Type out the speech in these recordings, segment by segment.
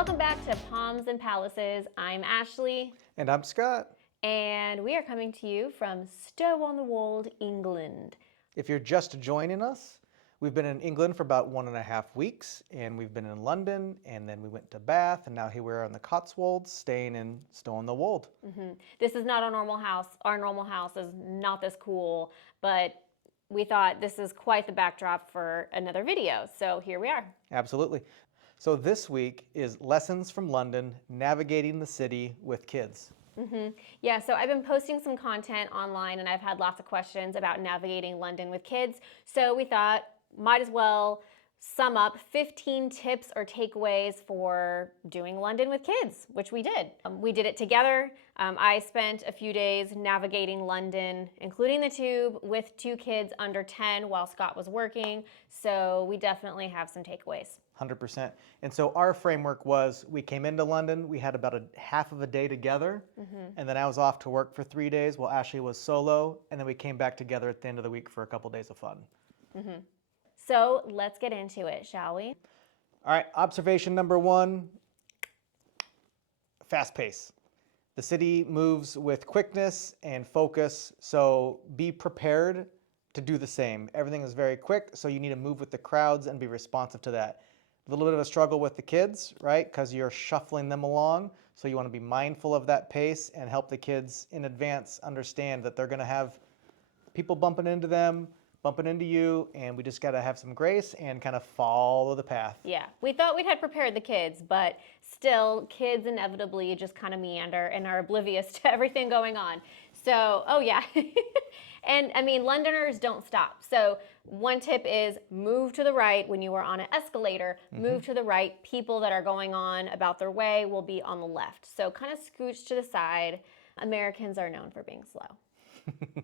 Welcome back to Palms and Palaces. I'm Ashley. And I'm Scott. And we are coming to you from Stow-on-the-Wold, England. If you're just joining us, we've been in England for about 1.5 weeks, and we've been in London, and then we went to Bath, and now here we are in the Cotswolds, staying in Stow-on-the-Wold. This is not our normal house. Our normal house is not this cool, but we thought this is quite the backdrop for another video. So here we are. Absolutely. So this week is Lessons from London, Navigating the City with Kids. Yeah, so I've been posting some content online and I've had lots of questions about navigating London with kids. So we thought, might as well sum up 15 tips or takeaways for doing London with kids, which we did. We did it together. I spent a few days navigating London, including the tube, with 2 kids under 10 while Scott was working. So we definitely have some takeaways. 100%. And so our framework was, we came into London, we had about a half of a day together, and then I was off to work for 3 days while Ashley was solo, and then we came back together at the end of the week for a couple days of fun. So let's get into it, shall we? All right, observation number 1, fast pace. The city moves with quickness and focus, so be prepared to do the same. Everything is very quick, so you need to move with the crowds and be responsive to that. A little bit of a struggle with the kids, right? Because you're shuffling them along, so you want to be mindful of that pace and help the kids in advance understand that they're going to have people bumping into them, bumping into you, and we just got to have some grace and kind of follow the path. Yeah, we thought we had prepared the kids, but still, kids inevitably just kind of meander and are oblivious to everything going on. So, oh yeah. And I mean, Londoners don't stop. So one tip is move to the right when you are on an escalator, move to the right. People that are going on about their way will be on the left. So kind of scooch to the side. Americans are known for being slow.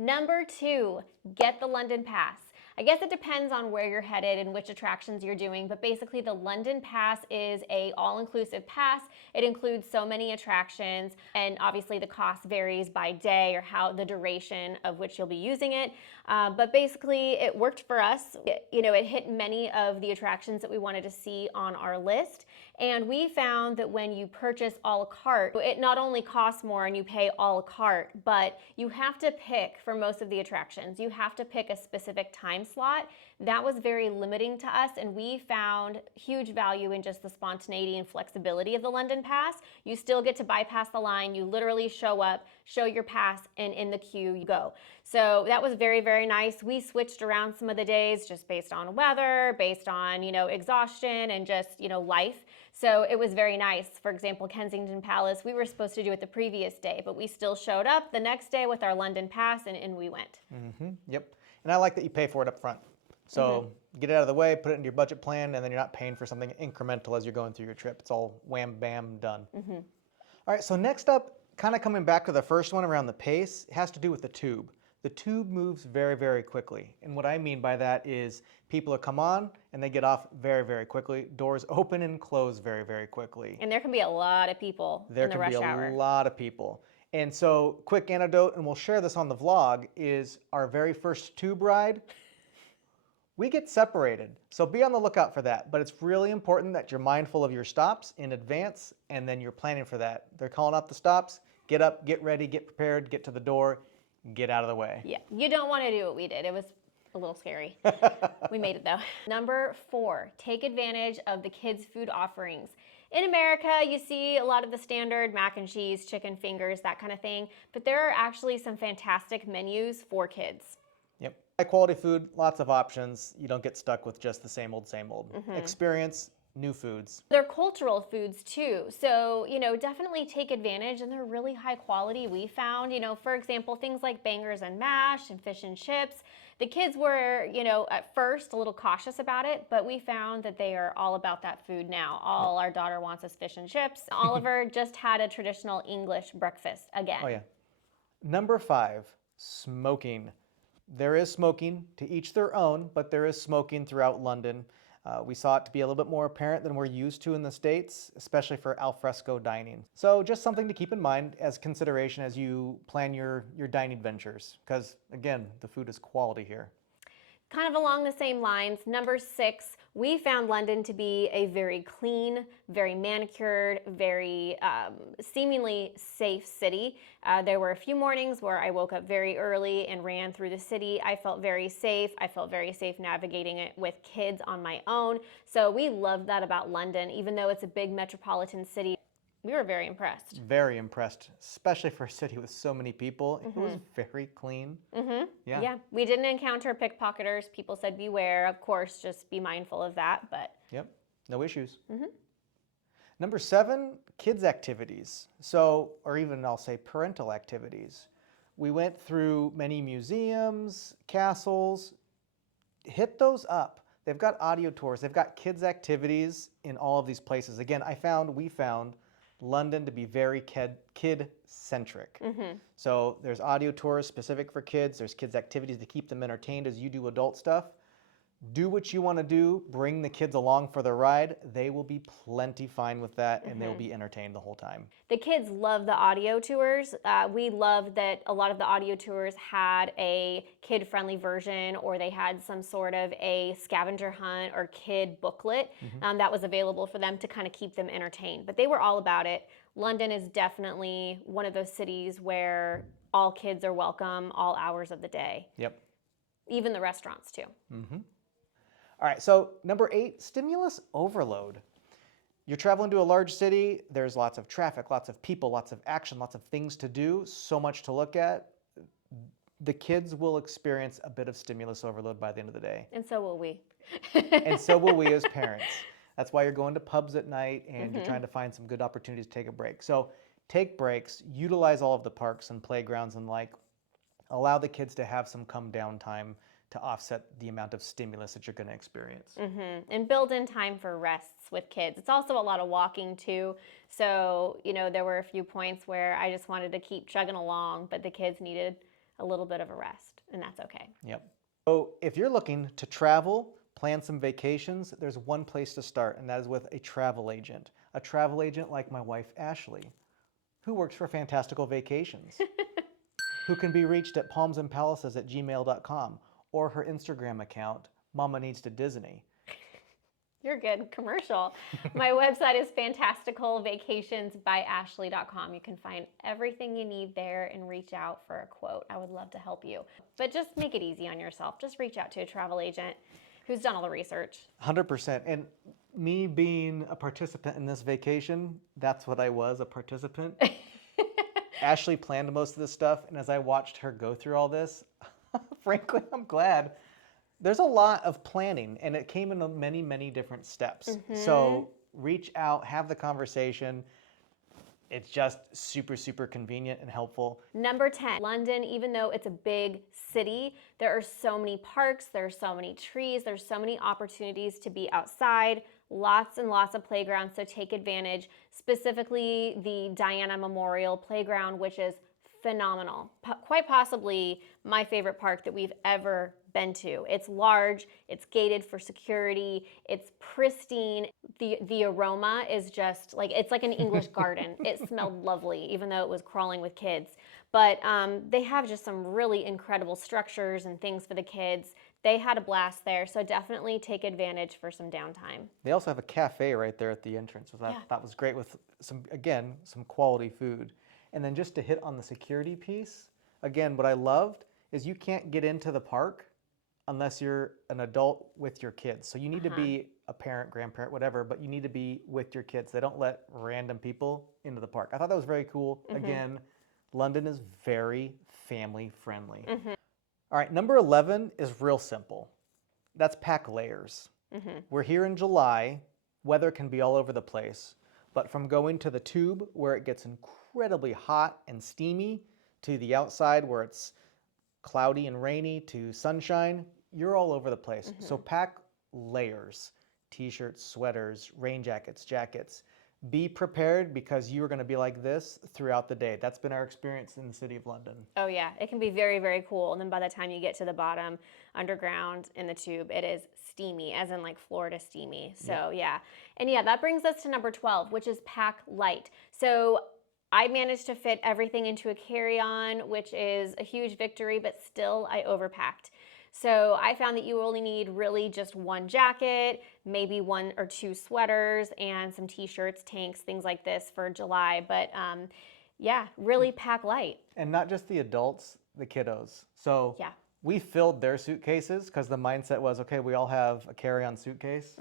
Number 2, get the London Pass. I guess it depends on where you're headed and which attractions you're doing, but basically the London Pass is a all-inclusive pass. It includes so many attractions, and obviously the cost varies by day or how the duration of which you'll be using it. But basically it worked for us. It hit many of the attractions that we wanted to see on our list. And we found that when you purchase a la carte, it not only costs more and you pay a la carte, but you have to pick for most of the attractions. You have to pick a specific time slot. That was very limiting to us, and we found huge value in just the spontaneity and flexibility of the London Pass. You still get to bypass the line. You literally show up, show your pass, and in the queue you go. So that was very, very nice. We switched around some of the days just based on weather, based on, exhaustion and just, life. So it was very nice. For example, Kensington Palace, we were supposed to do it the previous day, but we still showed up the next day with our London Pass and we went. Yep. And I like that you pay for it up front. So get it out of the way, put it into your budget plan, and then you're not paying for something incremental as you're going through your trip. It's all wham, bam, done. All right, so next up, kind of coming back to the first one around the pace, it has to do with the tube. The tube moves very, very quickly. And what I mean by that is people come on and they get off very, very quickly. Doors open and close very, very quickly. And there can be a lot of people in the rush hour. There can be a lot of people. And so, quick anecdote, and we'll share this on the vlog, is our very first tube ride, we get separated. So be on the lookout for that. But it's really important that you're mindful of your stops in advance, and then you're planning for that. They're calling out the stops. Get up, get ready, get prepared, get to the door, get out of the way. Yeah, you don't want to do what we did. It was a little scary. We made it though. Number 4, take advantage of the kids' food offerings. In America, you see a lot of the standard mac and cheese, chicken fingers, that kind of thing, but there are actually some fantastic menus for kids. Yep. High quality food, lots of options. You don't get stuck with just the same old, same old. Experience new foods. They're cultural foods too, so definitely take advantage, and they're really high quality. We found, for example, things like bangers and mash and fish and chips. The kids were, at first a little cautious about it, but we found that they are all about that food now. All our daughter wants is fish and chips. Oliver just had a traditional English breakfast again. Oh yeah. Number 5, smoking. There is smoking, to each their own, but there is smoking throughout London. We saw it to be a little bit more apparent than we're used to in the States, especially for alfresco dining. So just something to keep in mind as consideration as you plan your dining ventures, because again, the food is quality here. Kind of along the same lines, number 6, we found London to be a very clean, very manicured, very seemingly safe city. There were a few mornings where I woke up very early and ran through the city. I felt very safe. I felt very safe navigating it with kids on my own. So we loved that about London. Even though it's a big metropolitan city, we were very impressed. Very impressed, especially for a city with so many people. It was very clean. Yeah, we didn't encounter pickpocketers. People said beware. Of course, just be mindful of that. But Yep, no issues. Number 7, kids activities. So, or even I'll say parental activities. We went through many museums, castles. Hit those up. They've got audio tours. They've got kids activities in all of these places. Again, we found London to be very kid-centric. So there's audio tours specific for kids. There's kids activities to keep them entertained as you do adult stuff. Do what you want to do. Bring the kids along for the ride. They will be plenty fine with that, and they'll be entertained the whole time. the kids love the audio tours. We loved that a lot of the audio tours had a kid-friendly version, or they had some sort of a scavenger hunt or kid booklet that was available for them to kind of keep them entertained. But they were all about it. London is definitely one of those cities where all kids are welcome all hours of the day. Yep. Even the restaurants too. All right, so number 8, stimulus overload. You're traveling to a large city, there's lots of traffic, lots of people, lots of action, lots of things to do, so much to look at. The kids will experience a bit of stimulus overload by the end of the day. And so will we. And so will we as parents. That's why you're going to pubs at night and you're trying to find some good opportunities to take a break. So take breaks, utilize all of the parks and playgrounds and allow the kids to have some come down time to offset the amount of stimulus that you're going to experience. And build in time for rests with kids. It's also a lot of walking too. So, there were a few points where I just wanted to keep chugging along, but the kids needed a little bit of a rest, and that's okay. Yep. So if you're looking to travel, plan some vacations, there's one place to start, and that is with a travel agent. A travel agent like my wife, Ashley, who works for Fantastical Vacations, who can be reached at palmsandpalaces@gmail.com. or her Instagram account, Mama Needs to Disney. You're good. Commercial. My website is fantasticalvacationsbyashley.com. You can find everything you need there and reach out for a quote. I would love to help you. But just make it easy on yourself. Just reach out to a travel agent who's done all the research. 100%. And me being a participant in this vacation, that's what I was, a participant. Ashley planned most of this stuff, and as I watched her go through all this, frankly, I'm glad. There's a lot of planning, and it came in many, many different steps. So reach out, have the conversation. It's just super, super convenient and helpful. Number 10, London, even though it's a big city, there are so many parks, there are so many trees, there's so many opportunities to be outside, lots and lots of playgrounds, so take advantage. Specifically, the Diana Memorial Playground, which is phenomenal. Quite possibly my favorite park that we've ever been to. It's large, it's gated for security, it's pristine. The aroma is just it's like an English garden. It smelled lovely, even though it was crawling with kids. But they have just some really incredible structures and things for the kids. They had a blast there, so definitely take advantage for some downtime. They also have a cafe right there at the entrance, which that was great with some quality food. And then just to hit on the security piece, again, what I loved is you can't get into the park unless you're an adult with your kids. So you need to be a parent, grandparent, whatever, but you need to be with your kids. They don't let random people into the park. I thought that was very cool. Again, London is very family friendly. All right, number 11 is real simple. That's pack layers. We're here in July. Weather can be all over the place. But from going to the tube where it gets incredibly hot and steamy to the outside where it's cloudy and rainy to sunshine, you're all over the place. So pack layers, t-shirts, sweaters, rain jackets, jackets. Be prepared because you are going to be like this throughout the day. That's been our experience in the city of London. Oh yeah, it can be very, very cool. And then by the time you get to the bottom, underground in the tube, it is steamy, as in Florida steamy. So yeah. And yeah, that brings us to number 12, which is pack light. So I managed to fit everything into a carry-on, which is a huge victory, but still I overpacked. So I found that you only need really just one jacket, maybe 1 or 2 sweaters, and some t-shirts, tanks, things like this for July. But yeah, really pack light. And not just the adults, the kiddos. So Yeah. we filled their suitcases because the mindset was, okay, we all have a carry-on suitcase.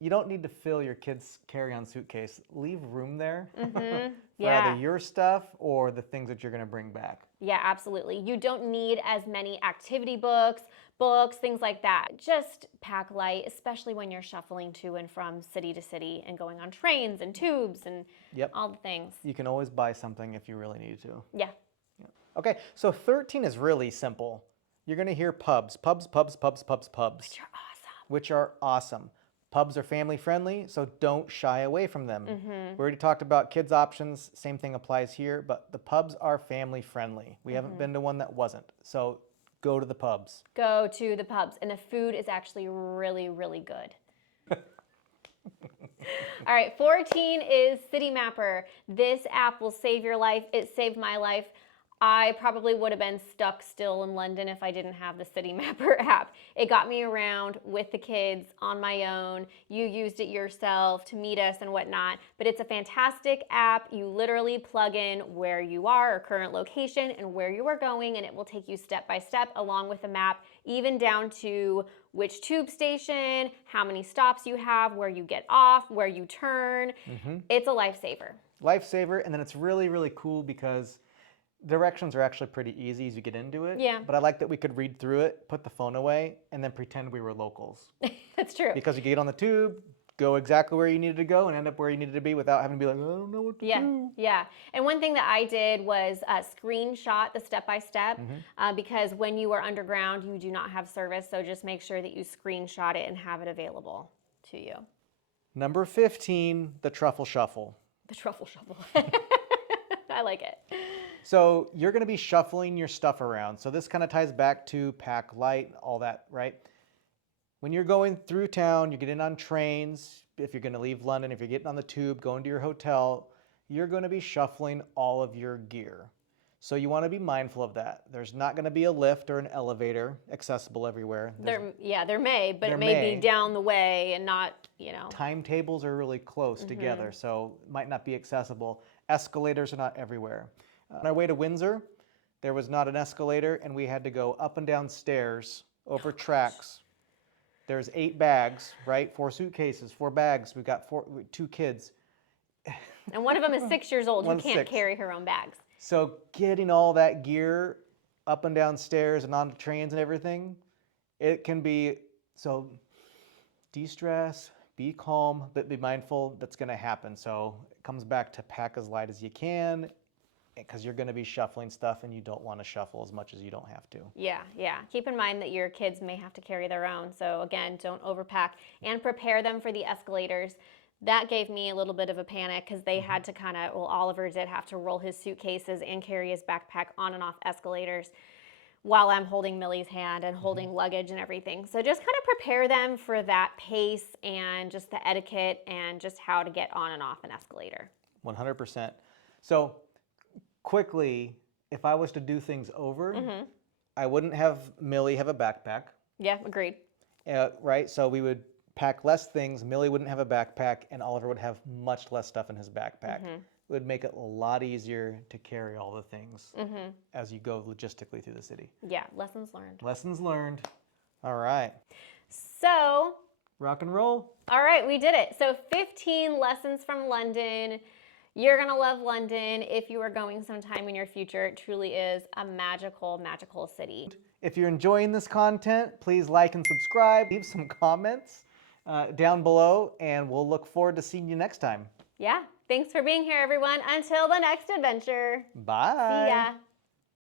You don't need to fill your kids' carry-on suitcase. Leave room there for Yeah. either your stuff or the things that you're going to bring back. Yeah, absolutely. You don't need as many activity books, things like that. Just pack light, especially when you're shuffling to and from city to city and going on trains and tubes and all the things. You can always buy something if you really need to. Yeah. Okay, so 13 is really simple. You're going to hear pubs, pubs, pubs, pubs, pubs, pubs. Which are awesome. Which are awesome. Pubs are family friendly, so don't shy away from them. We already talked about kids options. Same thing applies here, but the pubs are family friendly. We haven't been to one that wasn't. So go to the pubs. Go to the pubs. And the food is actually really, really good. All right, 14 is City Mapper. This app will save your life. It saved my life. I probably would have been stuck still in London if I didn't have the City Mapper app. It got me around with the kids on my own. You used it yourself to meet us and whatnot, but it's a fantastic app. You literally plug in where you are, or current location, and where you are going, and it will take you step by step along with the map, even down to which tube station, how many stops you have, where you get off, where you turn. It's a lifesaver. Lifesaver, and then it's really, really cool because directions are actually pretty easy as you get into it. Yeah. But I like that we could read through it, put the phone away, and then pretend we were locals. That's true. Because you get on the tube, go exactly where you needed to go, and end up where you needed to be without having to be like, I don't know what to do. Yeah. And one thing that I did was screenshot the step-by-step because when you are underground, you do not have service. So just make sure that you screenshot it and have it available to you. Number 15, the truffle shuffle. The truffle shuffle. I like it. So you're going to be shuffling your stuff around. So this kind of ties back to pack light, all that, right? When you're going through town, you're getting on trains. If you're going to leave London, if you're getting on the tube, going to your hotel, you're going to be shuffling all of your gear. So you want to be mindful of that. There's not going to be a lift or an elevator accessible everywhere. There may, but it may be down the way and not, Timetables are really close together, so it might not be accessible. Escalators are not everywhere. On our way to Windsor, there was not an escalator, and we had to go up and down stairs over tracks. There's 8 bags, right? 4 suitcases, 4 bags. We've got 2 kids. And one of them is 6 years old who One's can't 6. carry her own bags. So getting all that gear up and down stairs and onto trains and everything, it can be, so de-stress, be calm, but be mindful that's going to happen. So it comes back to pack as light as you can, because you're going to be shuffling stuff and you don't want to shuffle as much as you don't have to. Yeah. Keep in mind that your kids may have to carry their own. So again, don't overpack and prepare them for the escalators. That gave me a little bit of a panic because they had to Oliver did have to roll his suitcases and carry his backpack on and off escalators while I'm holding Millie's hand and holding luggage and everything. So just kind of prepare them for that pace and just the etiquette and just how to get on and off an escalator. 100%. So quickly, if I was to do things over, I wouldn't have Millie have a backpack. Yeah, agreed. Right? So we would pack less things. Millie wouldn't have a backpack, and Oliver would have much less stuff in his backpack. It would make it a lot easier to carry all the things as you go logistically through the city. Yeah, lessons learned. Lessons learned. All right. So, rock and roll. All right, we did it. So 15 lessons from London. You're going to love London if you are going sometime in your future. It truly is a magical, magical city. If you're enjoying this content, please like and subscribe. Leave some comments down below, and we'll look forward to seeing you next time. Yeah. Thanks for being here, everyone. Until the next adventure. Bye. See ya.